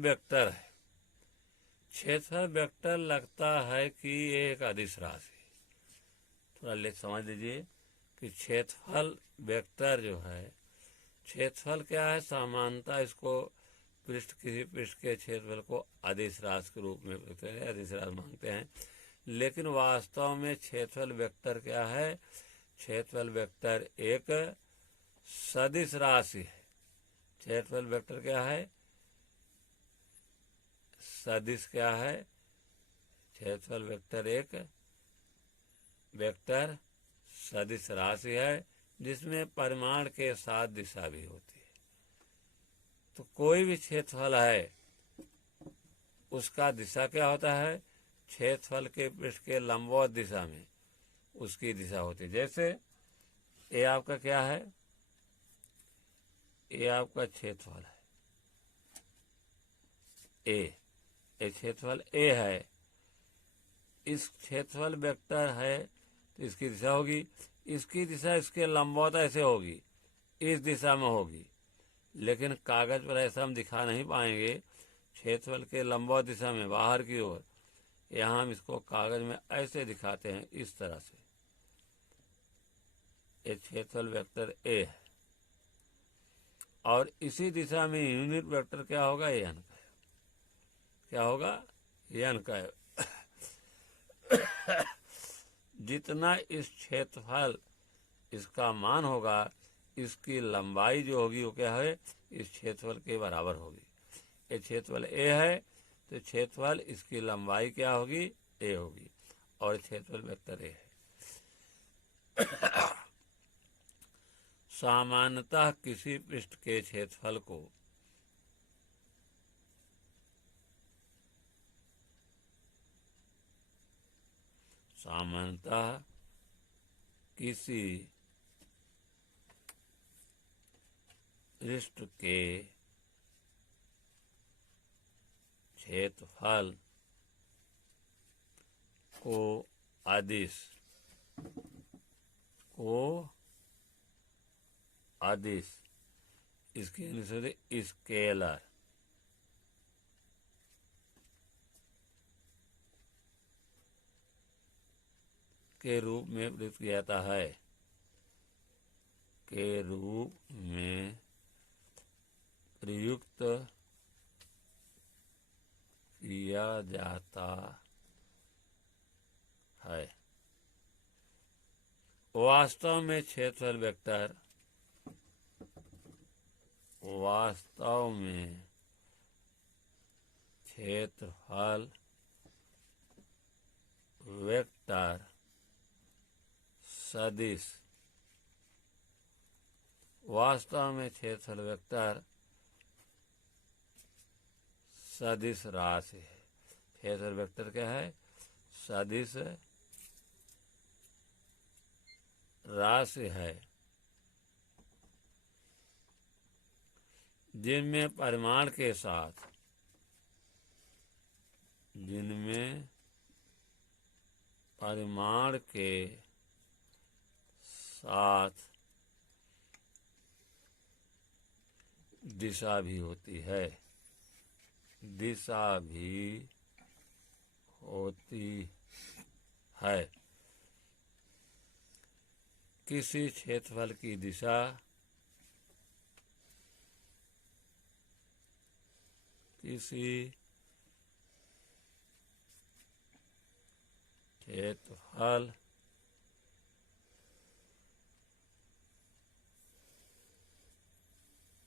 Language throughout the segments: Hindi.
वेक्टर है। क्षेत्रफल वेक्टर लगता है कि ये एक अदिश राशि। थोड़ा ले समझ लीजिए कि क्षेत्रफल वेक्टर जो है, क्षेत्रफल क्या है, सामान्यतः इसको किसी पृष्ठ के क्षेत्रफल को अदिश राशि के रूप में अदिश राशि मानते हैं, लेकिन वास्तव में क्षेत्रफल वेक्टर क्या है? क्षेत्रफल वेक्टर एक सदिश राशि है। क्षेत्रफल वेक्टर क्या है? सदिश क्या है? क्षेत्रफल वेक्टर एक वेक्टर सदिश राशि है जिसमें परिमाण के साथ दिशा भी होती है। तो कोई भी क्षेत्रफल है उसका दिशा क्या होता है? क्षेत्रफल के पृष्ठ के लंबवत दिशा में उसकी दिशा होती है। जैसे ये आपका क्या है? ये आपका क्षेत्रफल है ए, ये क्षेत्रफल ए है। इस क्षेत्रफल वेक्टर है तो इसकी दिशा होगी, इसकी दिशा इसके लंबवत ऐसे होगी, इस दिशा में होगी, लेकिन कागज पर ऐसा हम दिखा नहीं पाएंगे। क्षेत्रफल के लंबवत दिशा में बाहर की ओर, यहाँ हम इसको कागज में ऐसे दिखाते हैं, इस तरह से। ये क्षेत्रफल वेक्टर ए है और इसी दिशा में यूनिट वेक्टर क्या होगा? एन का। क्या होगा? एन का। जितना इस क्षेत्रफल इसका मान होगा, इसकी लंबाई जो होगी वो क्या है? इस क्षेत्रफल के बराबर होगी। ये क्षेत्रफल ए है तो क्षेत्रफल इसकी लंबाई क्या होगी? ए होगी, और क्षेत्रफल वेक्टर ए है। सामान्यतः किसी पृष्ठ के क्षेत्रफल को किसी पृष्ठ के क्षेत्रफल को अदिश इसके अनुसार स्केलर के रूप में प्रयुक्त किया जाता है। वास्तव में क्षेत्रफल वेक्टर सदिश सदिश राशि है। क्षेत्रफल वेक्टर क्या है? सदिश राशि है जिनमें परिमाण के साथ दिशा भी होती है। किसी क्षेत्रफल की दिशा क्षेत्रफल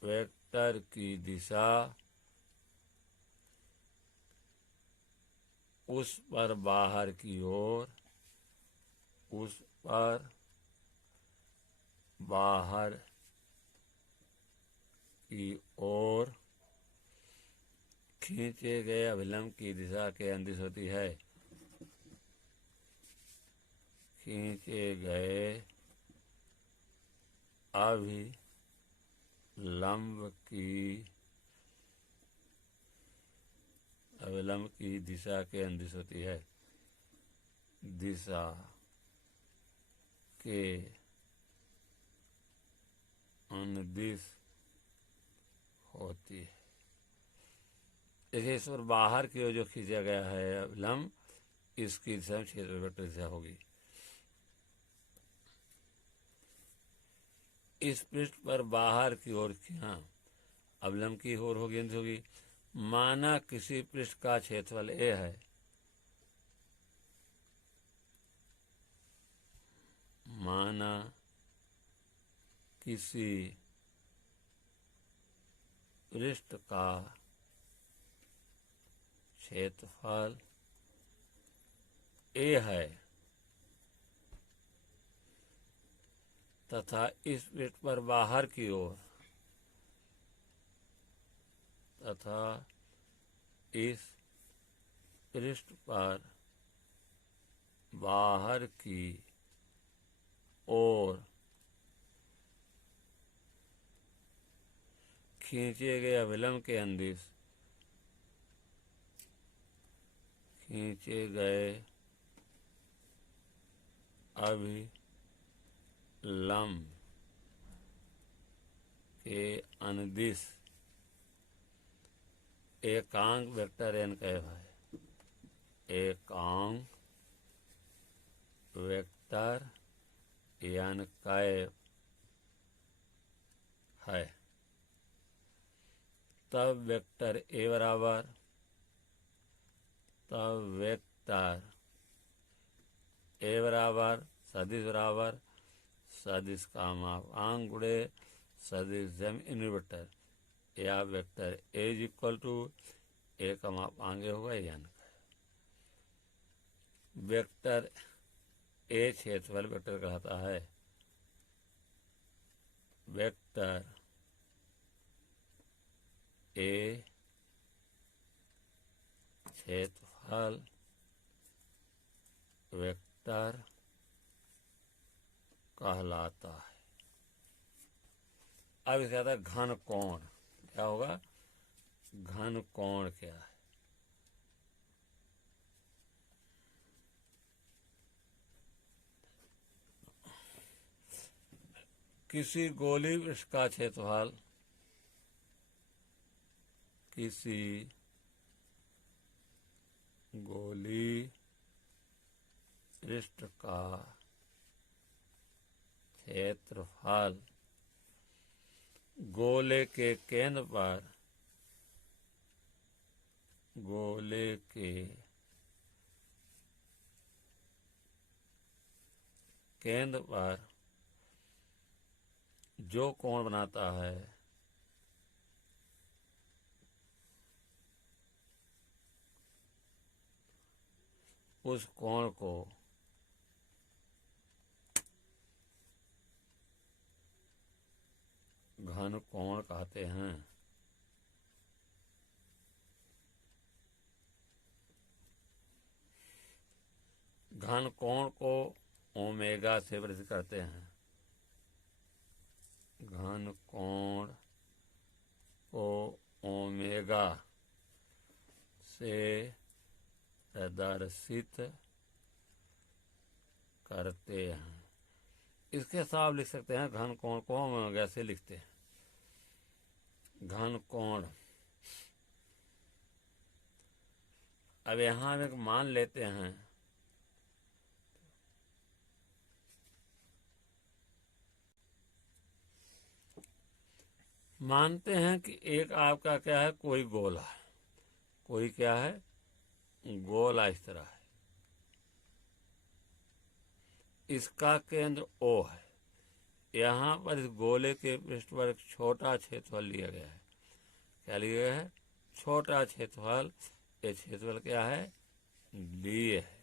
वेक्टर की दिशा उस पर बाहर की ओर खींचे गए अभिलंब की दिशा के अनुदिश होती है। खींचे गए अभिलंब की दिशा के अनुदिश होती है। दिशा के अनुदिश होती है। देखिए इस पर बाहर की ओर जो खींचा गया है अभिलंब, इसकी दिशा में क्षेत्र वेक्टर दिशा होगी। इस पृष्ठ पर बाहर की ओर अवलंब की ओर होगी। माना किसी पृष्ठ का क्षेत्रफल ए है, माना किसी पृष्ठ का क्षेत्रफल ए है तथा इस पृष्ठ पर बाहर की ओर तथा इस पृष्ठ पर बाहर की ओर खींचे गए अभिलंब के अंदिश खींचे गए अभिलंब के अनुदिश एकांक वेक्टर एन कैफ है। एकांक वेक्टर एन कैफ है, तब वेक्टर ए बराबर सदिश का मापांक गुणे सदिश जम इनवर्टर, या vector A is equal to A का मापांक होगा एन का। वेक्टर ए क्षेत्रफल वेक्टर कहलाता है। वेक्टर ए क्षेत्रफल वेक्टर कहलाता है। अब इसके आता है घन कोण। क्या होगा? घन कोण क्या है? किसी गोली पृष्ठ का क्षेत्रफल किसी गोली पृष्ठ का क्षेत्रफल गोले के केंद्र पर जो कोण बनाता है उस कोण को घन कोण कहते हैं। घन कोण को ओमेगा से प्रदर्शित करते हैं। घन कोण को ओमेगा से प्रदर्शित करते हैं। इसके साथ आप लिख सकते हैं घन कोण को ओमेगा से लिखते हैं। घन कोण, अब यहां हम एक मान लेते हैं मानते हैं कि एक आपका क्या है, कोई गोला है, कोई क्या है, गोला इस तरह है, इसका केंद्र O है। यहाँ पर इस गोले के पृष्ठ पर एक छोटा क्षेत्रफल लिया गया है। क्या लिया गया है? छोटा क्षेत्रफल। ये क्षेत्रफल क्या है? D है।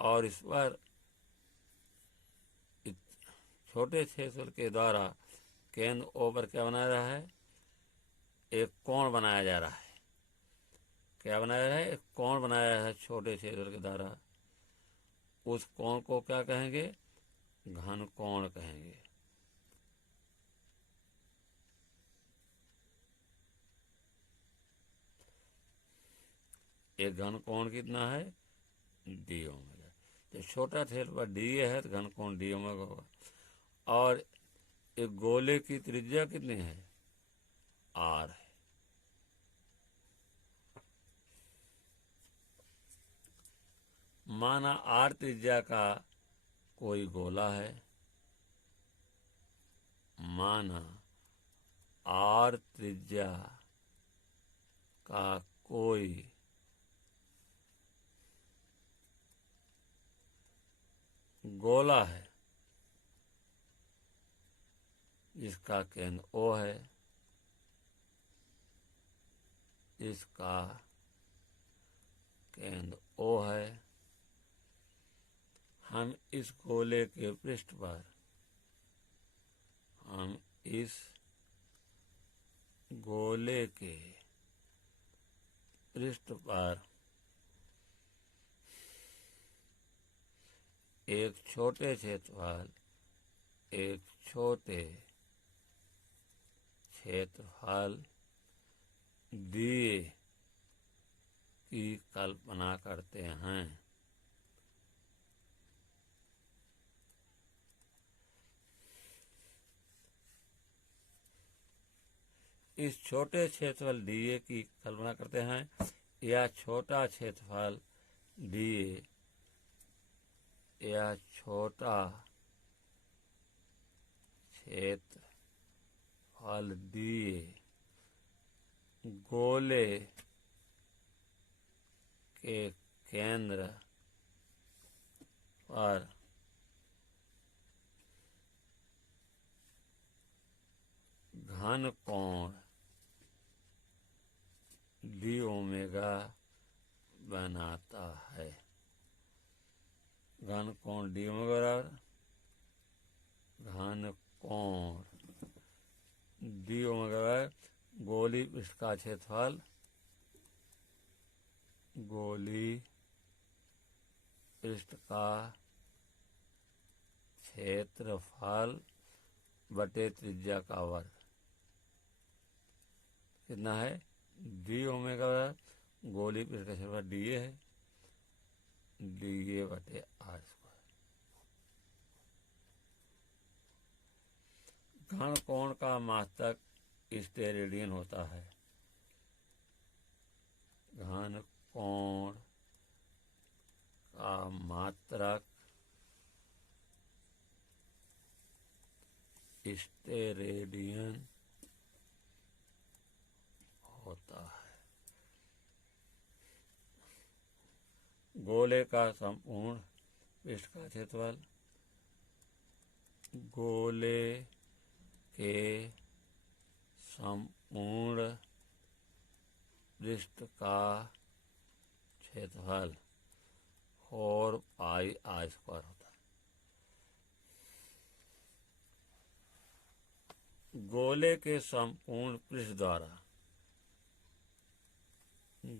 और इस पर छोटे क्षेत्रफल के द्वारा केंद्र O पर क्या बनाया रहा है? एक कोण बनाया जा रहा है। क्या बनाया रहा है? एक कोण बनाया है छोटे क्षेत्रफल के द्वारा। उस कोण को क्या कहेंगे? घन कोण कहेंगे। एक घन कोण कितना है? D omega. जब छोटा क्षेत्रफल डी है तो घन कोण डी ओमेगा होगा। और एक गोले की त्रिज्या कितनी है? आर है। माना आर त्रिज्या का कोई गोला है, माना आर त्रिज्या का कोई गोला है जिसका केंद्र O है, इसका केंद्र O है। हम इस गोले के पृष्ठ पर एक छोटे क्षेत्रफल दिए की कल्पना करते हैं। इस छोटे क्षेत्रफल दिए की कल्पना करते हैं या छोटा क्षेत्रफल दिए या छोटा क्षेत्रफल दिए गोले के केंद्र पर घन कोण डी ओमेगा बनाता है। घन कोण डी ओमेगा बराबर घन कोण डी ओमेगा बराबर गोली पृष्ठ का क्षेत्रफल बटे त्रिज्या का वर्ग। कितना है? डी ओमेगा बराबर गोली पृष्ठ का क्षेत्रफल डी ए है, डी ए बटे आर स्क्वायर। घन कोण का मात्रक स्टेरेडियन होता है। घन कोण का मात्रक स्टेरेडियन होता है। गोले का संपूर्ण पृष्ठ का क्षेत्रफल गोले के संपूर्ण पृष्ठ का क्षेत्रफल 4 पाई आर स्क्वायर होता है। गोले के संपूर्ण पृष्ठ द्वारा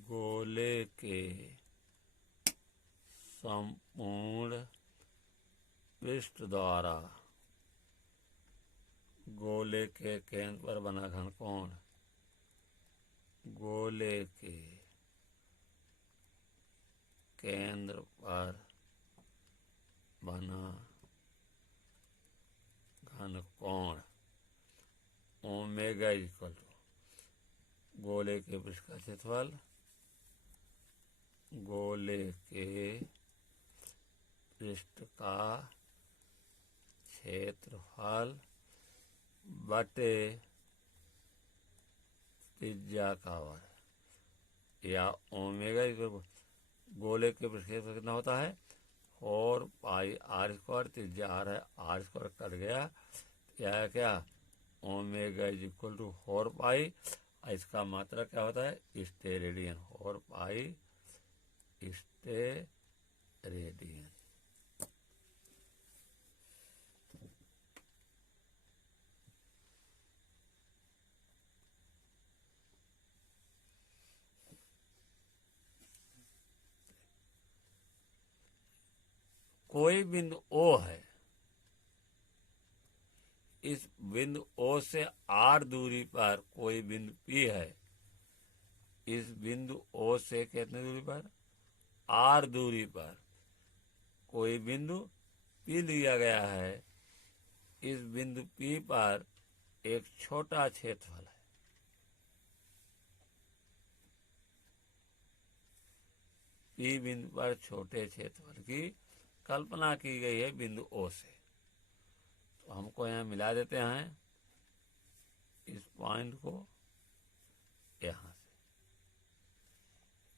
गोले के संपूर्ण पृष्ठ द्वारा गोले के केंद्र पर बना घन कोण गोले के केंद्र पर बना घन कोण ओमेगा इक्वल टू गोले के पृष्ठ का क्षेत्रफल गोले के पृष्ठ का क्षेत्रफल बटे त्रिज्या का वर्ग या ओमेगा इक्वल गोले के पृष्ठ का क्षेत्रफल कितना होता है 4 पाई आर स्क्वायर। त्रिज्या आर है, आर स्क्वायर कट गया, क्या ओमेगा इज इक्वल टू 4 पाई। इसका मात्रा क्या होता है स्टेरेडियन 4 पाई स्टेरेडियन। कोई बिंदु O है, इस बिंदु O से R दूरी पर कोई बिंदु P है। इस बिंदु O से कितने दूरी पर R दूरी पर कोई बिंदु P लिया गया है। इस बिंदु P पर एक छोटा क्षेत्रफल है। P बिंदु पर छोटे क्षेत्रफल की कल्पना की गई है बिंदु O से। तो हमको यहाँ मिला देते हैं इस पॉइंट को यहाँ से।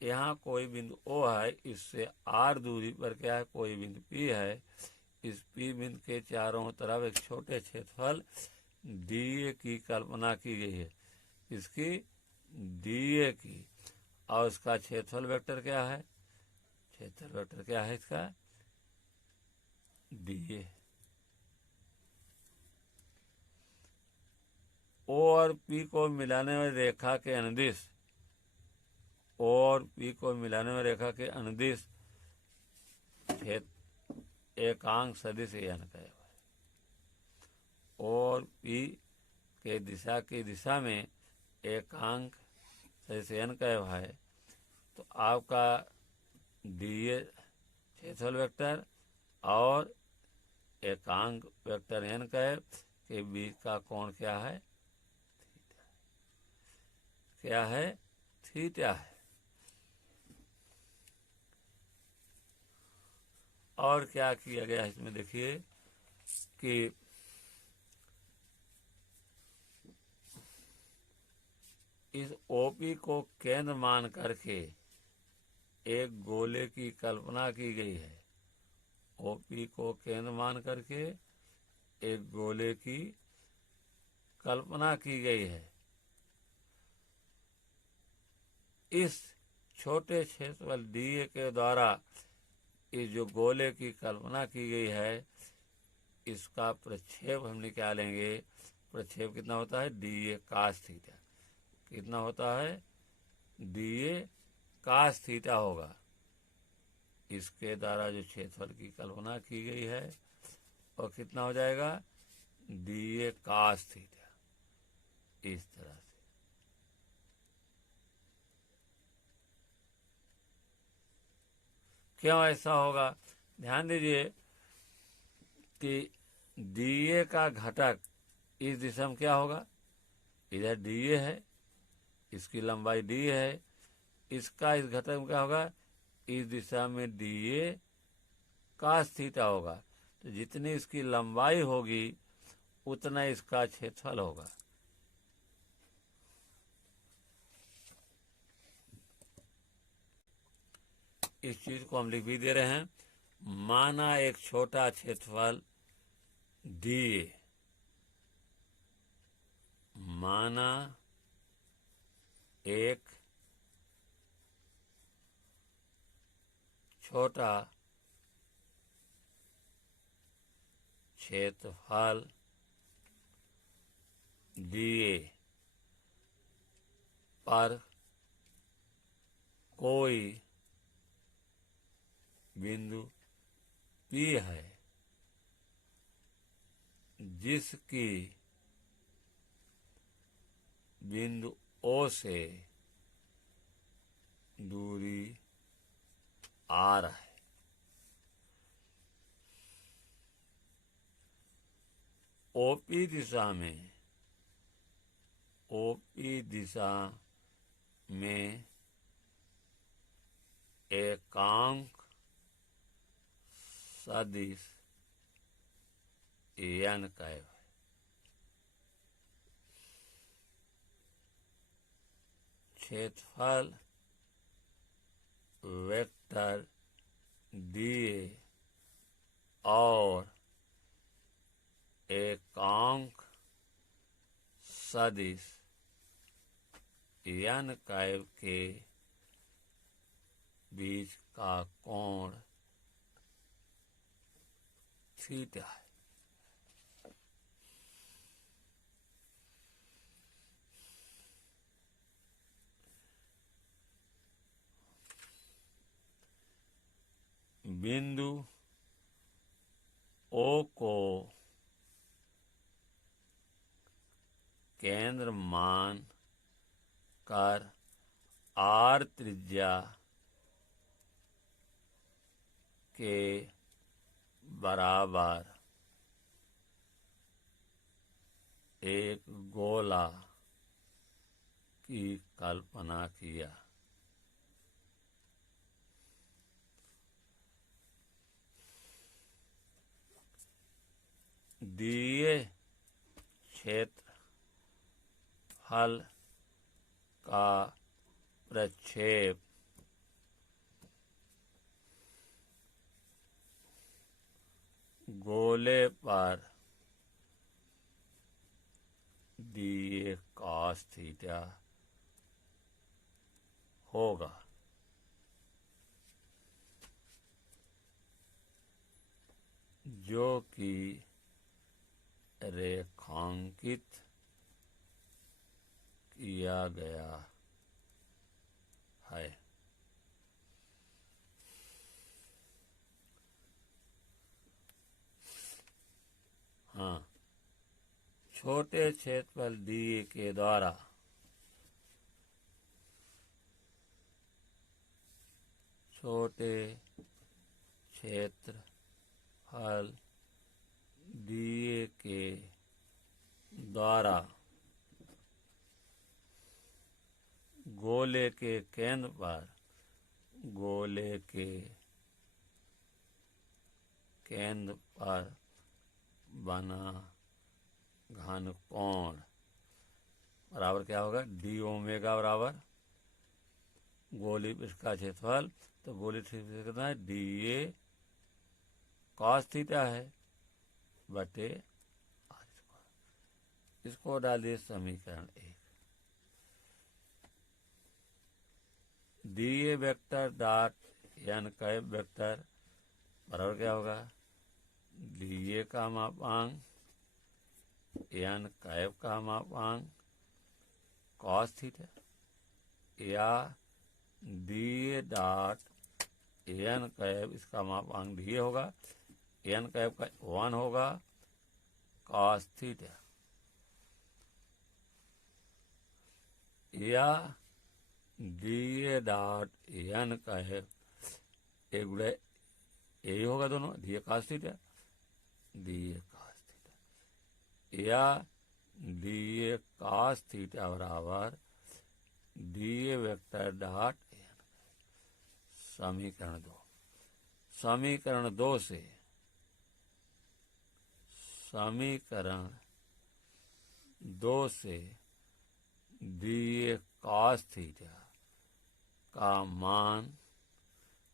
यहाँ कोई बिंदु O है, इससे R दूरी पर क्या है, कोई बिंदु P है। इस P बिंदु के चारों तरफ एक छोटे क्षेत्रफल DA की कल्पना की गई है, इसकी DA की, और उसका क्षेत्रफल वेक्टर क्या है, क्षेत्रफल वेक्टर क्या है इसका, DA। O और P को मिलाने में रेखा के अनुदिश, O और P को मिलाने में रेखा के अनुदिश एकांक सदिश n का है। O और P के दिशा की दिशा में एकांक सदिश n का है। तो आपका DA क्षेत्रफल वेक्टर और एकांक वेक्टर n का के बीच का कोण क्या है, क्या है, थीटा है। और क्या किया गया इसमें देखिए कि इस OP को केंद्र मान करके एक गोले की कल्पना की गई है। OP को केंद्र मान करके एक गोले की कल्पना की गई है। इस छोटे क्षेत्रफल DA के द्वारा इस जो गोले की कल्पना की गई है, इसका प्रक्षेप हम निकालेंगे। प्रक्षेप कितना होता है, DA cos थीटा। कितना होता है, DA cos थीटा होगा। इसके द्वारा जो क्षेत्रफल की कल्पना की गई है और कितना हो जाएगा, DA cos थीटा। इस तरह से क्यों ऐसा होगा, ध्यान दीजिए कि DA का घटक इस दिशा में क्या होगा, इधर DA है, इसकी लंबाई D है, इसका इस घटक में क्या होगा, इस दिशा में DA cos थीटा होगा। तो जितनी इसकी लंबाई होगी उतना इसका क्षेत्रफल होगा। इस चीज को हम लिख भी दे रहे हैं। माना एक छोटा क्षेत्रफल DA, माना एक छोटा क्षेत्रफल DA पर कोई बिंदु P है जिसकी बिंदु O से दूरी R है। OP दिशा में, OP दिशा में एकांक सदिश n का है। क्षेत्रफल वेक्टर DA और एकांक सदिश n कैव के बीच का कोण थीटा है। बिंदु O को केंद्र मान कर R त्रिज्या के बराबर एक गोला की कल्पना किया। दिए क्षेत्रफल का प्रक्षेप गोले पर दिए cos थीटा होगा। जो कि रेखांकित किया गया है। हाँ, छोटे क्षेत्रफल दिए के द्वारा छोटे क्षेत्रफल दिए के द्वारा गोले के केंद्र पर बना घनकोण बराबर क्या होगा? डी ओमेगा बराबर गोली पृष्ठ का क्षेत्रफल, तो गोली कितना है? डी ए कॉस थीटा है बटे आर स्क्वायर। इसको डालिए समीकरण 1। दिए vector dot N cap vector बराबर क्या होगा? दिए का मापांक एन कैप का मापांक कॉस थीटा, या दिए डॉट एन कैप इसका मापांक दिए होगा, एन कैप का 1 होगा कॉस थीटा, या दिए डॉट एन कैप एक गुड़े यही होगा दोनों, दिए कॉस थीटा या दिए कॉस थीटा बराबर दिए वेक्टर डॉट एन। समीकरण 2 से दिए कॉस थीटा का मान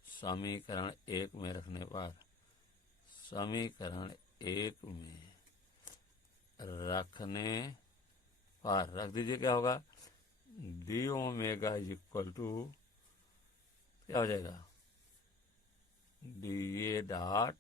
समीकरण 1 में रखने पर, रख दीजिए, क्या होगा? D omega is equal to क्या हो जाएगा? D A dot